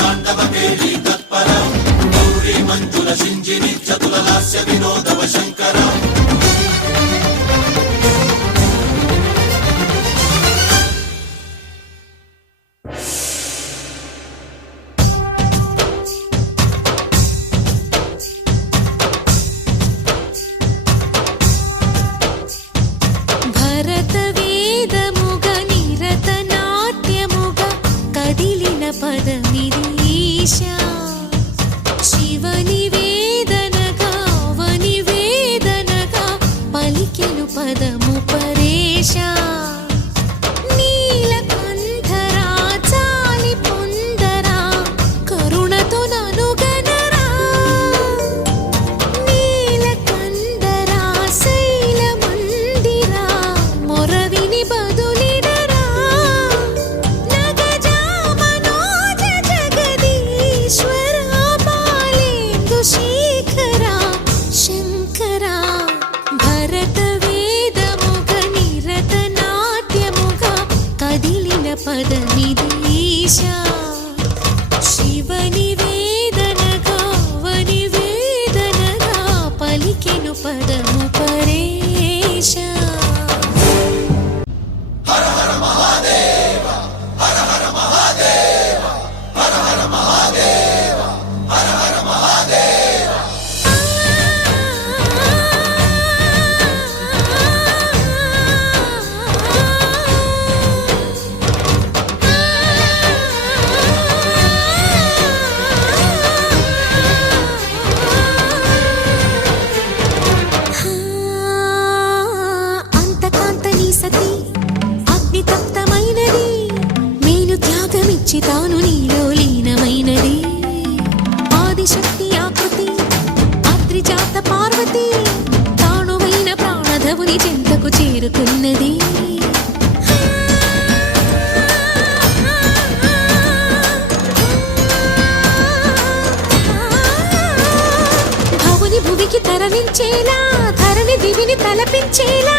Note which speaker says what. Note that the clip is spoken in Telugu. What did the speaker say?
Speaker 1: తాండవ తత్పరం. మంజుల సింజిని చతుల లాస్య వినోద परेशान। పదనిదేశ శివనివే వచ్చి తాను నీలో లీనమైనది. ఆదిశక్తి ఆకృతి అద్రిజాత పార్వతి తానువైన ప్రాణధవుని చెంతకు చేరుకున్నది. భువికి తరలించేలా ధరణి దివిని తలపించేలా